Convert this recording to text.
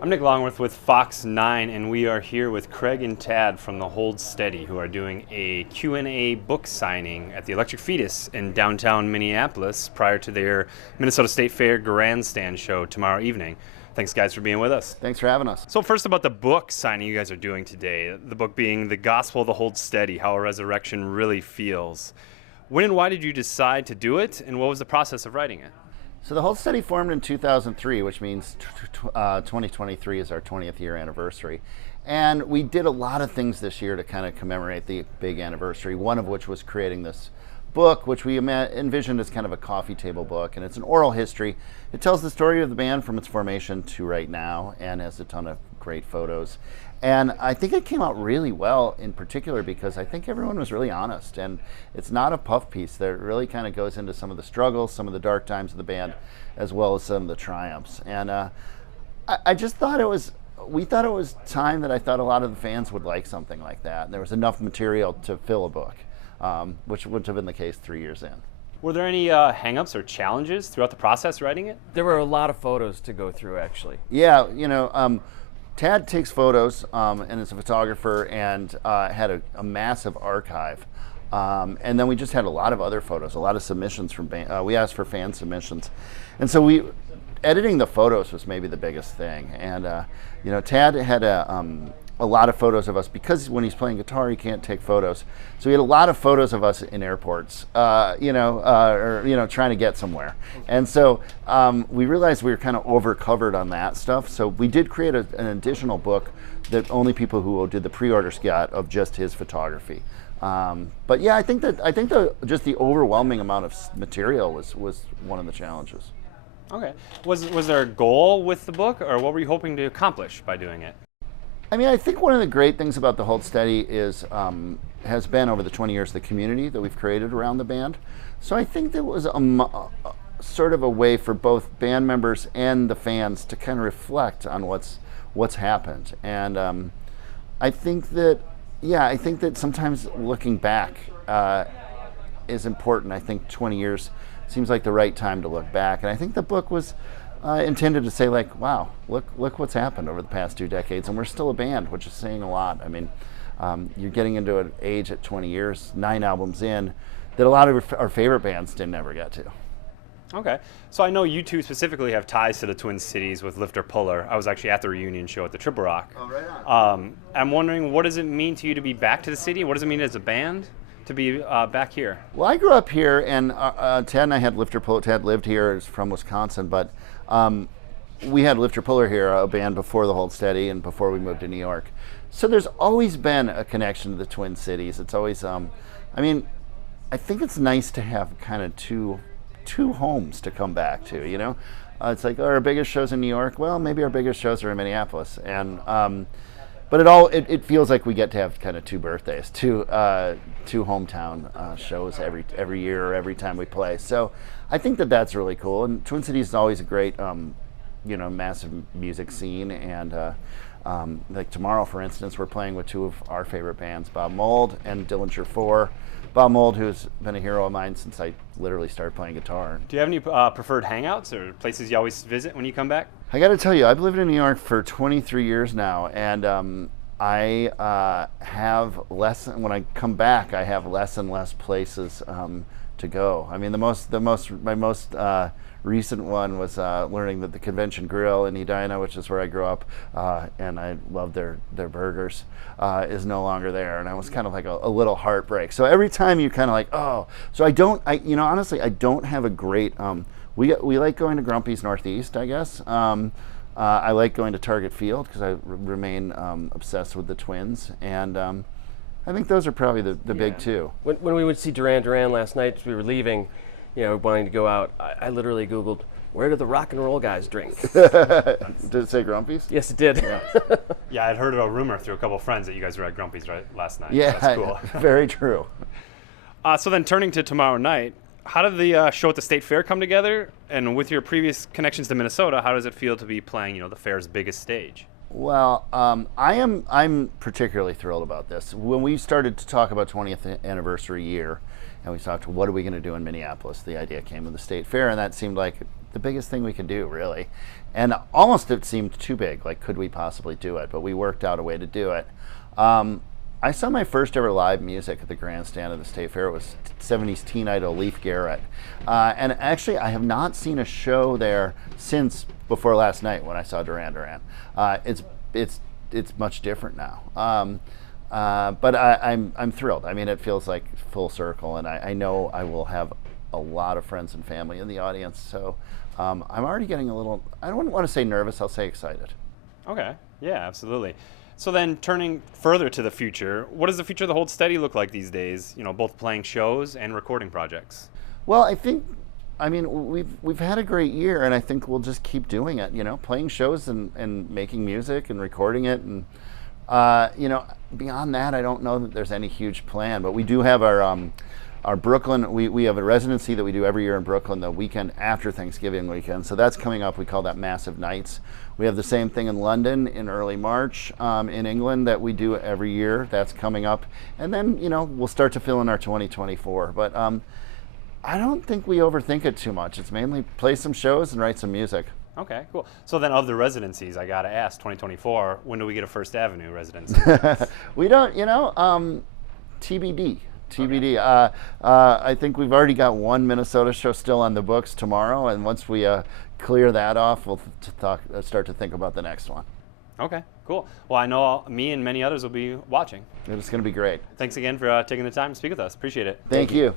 I'm Nick Longworth with Fox 9, and we are here with Craig and Tad from the Hold Steady, who are doing a Q&A book signing at the Electric Fetus in downtown Minneapolis prior to their Minnesota State Fair grandstand show tomorrow evening. Thanks, guys, for being with us. Thanks for having us. So first, about the book signing you guys are doing today, the book being The Gospel of the Hold Steady, How a Resurrection Really Feels. When and why did you decide to do it, and what was the process of writing it? So the Hold Steady formed in 2003, which means 2023 is our 20th year anniversary. And we did a lot of things this year to kind of commemorate the big anniversary, one of which was creating this book, which we envisioned as kind of a coffee table book. And it's an oral history. It tells the story of the band from its formation to right now and has a ton of great photos. And I think it came out really well, in particular because I think everyone was really honest. And it's not a puff piece. That really kind of goes into some of the struggles, some of the dark times of the band, as well as some of the triumphs. And I just thought we thought it was time that I thought a lot of the fans would like something like that. And there was enough material to fill a book, which wouldn't have been the case 3 years in. Were there any hang-ups or challenges throughout the process writing it? There were a lot of photos to go through, actually. Yeah, Tad takes photos and is a photographer and had a massive archive. And then we just had a lot of other photos, a lot of submissions from we asked for fan submissions. And so editing the photos was maybe the biggest thing. And, Tad had a lot of photos of us because when he's playing guitar, he can't take photos. So he had a lot of photos of us in airports, trying to get somewhere. And so we realized we were kind of over-covered on that stuff. So we did create an additional book that only people who did the pre-orders got of just his photography. But yeah, I think just the overwhelming amount of material was one of the challenges. Okay. Was there a goal with the book, or what were you hoping to accomplish by doing it? I mean, I think one of the great things about the Hold Steady has been over the 20 years the community that we've created around the band. So I think there was sort of a way for both band members and the fans to kind of reflect on what's happened. And I think that sometimes looking back is important. I think 20 years seems like the right time to look back. And I think the book was intended to say, like, wow, look what's happened over the past 2 decades, and we're still a band, which is saying a lot. I mean, you're getting into an age at 20 years, 9 albums in, that a lot of our favorite bands didn't ever get to. Okay, so I know you two specifically have ties to the Twin Cities with Lifter Puller. I was actually at the reunion show at the Triple Rock. Oh, right on. I'm wondering, what does it mean to you to be back to the city? What does it mean as a band to be back here? Well, I grew up here, and Ted and I had Lifter Puller. Ted lived here, is from Wisconsin, but we had Lifter Puller here, a band before the Hold Steady and before we moved to New York. So there's always been a connection to the Twin Cities. It's always, I think it's nice to have kind of two homes to come back to, It's like, our biggest shows in New York? Well, maybe our biggest shows are in Minneapolis. And but it feels like we get to have kind of 2 birthdays, two hometown shows every year or every time we play. So I think that's really cool. And Twin Cities is always a great, massive music scene. And like tomorrow, for instance, we're playing with 2 of our favorite bands, Bob Mould and Dillinger 4. Bob Mould, who's been a hero of mine since I literally started playing guitar. Do you have any preferred hangouts or places you always visit when you come back? I got to tell you, I've lived in New York for 23 years now, and I have when I come back, I have less and less places to go. I mean, my most recent one was learning that the Convention Grill in Edina, which is where I grew up, and I love their burgers, is no longer there, and I was kind of like a little heartbreak. So every time you kind of like, oh, so honestly, I don't have a great. We like going to Grumpy's Northeast, I guess. I like going to Target Field because I remain obsessed with the Twins, and I think those are probably the big 2. When we would see Duran Duran last night as we were leaving, wanting to go out, I literally Googled, where do the rock and roll guys drink? Did it say Grumpy's? Yes, it did. Yeah, Yeah, I'd heard a rumor through a couple of friends that you guys were at Grumpy's last night. yeah, That's cool. Very true. So then turning to tomorrow night, how did the show at the State Fair come together? And with your previous connections to Minnesota, how does it feel to be playing, the fair's biggest stage? Well, I'm particularly thrilled about this. When we started to talk about 20th anniversary year, and we talked, what are we going to do in Minneapolis? The idea came with the State Fair, and that seemed like the biggest thing we could do, really. And almost it seemed too big, like could we possibly do it? But we worked out a way to do it. I saw my first ever live music at the grandstand of the State Fair. It was 70s teen idol Leif Garrett. And actually, I have not seen a show there since before last night when I saw Duran Duran. It's much different now. But I'm thrilled. I mean, it feels like full circle, and I know I will have a lot of friends and family in the audience. So I'm already getting a little, I don't want to say nervous, I'll say excited. Okay, yeah, absolutely. So then turning further to the future, what does the future of the Hold Steady look like these days, both playing shows and recording projects? Well, I mean, we've had a great year, and I think we'll just keep doing it, playing shows and making music and recording it. And, beyond that, I don't know that there's any huge plan, but we do have our Brooklyn, we have a residency that we do every year in Brooklyn the weekend after Thanksgiving weekend. So that's coming up. We call that Massive Nights. We have the same thing in London in early March, in England, that we do every year. That's coming up. And then, we'll start to fill in our 2024. But I don't think we overthink it too much. It's mainly play some shows and write some music. Okay, cool. So then of the residencies, I got to ask, 2024, when do we get a First Avenue residency? We don't, TBD. TBD. Okay. I think we've already got one Minnesota show still on the books tomorrow, and once we clear that off, we'll start to think about the next one. Okay, cool. Well, I know me and many others will be watching. It's going to be great. Thanks again for taking the time to speak with us. Appreciate it. Thank you.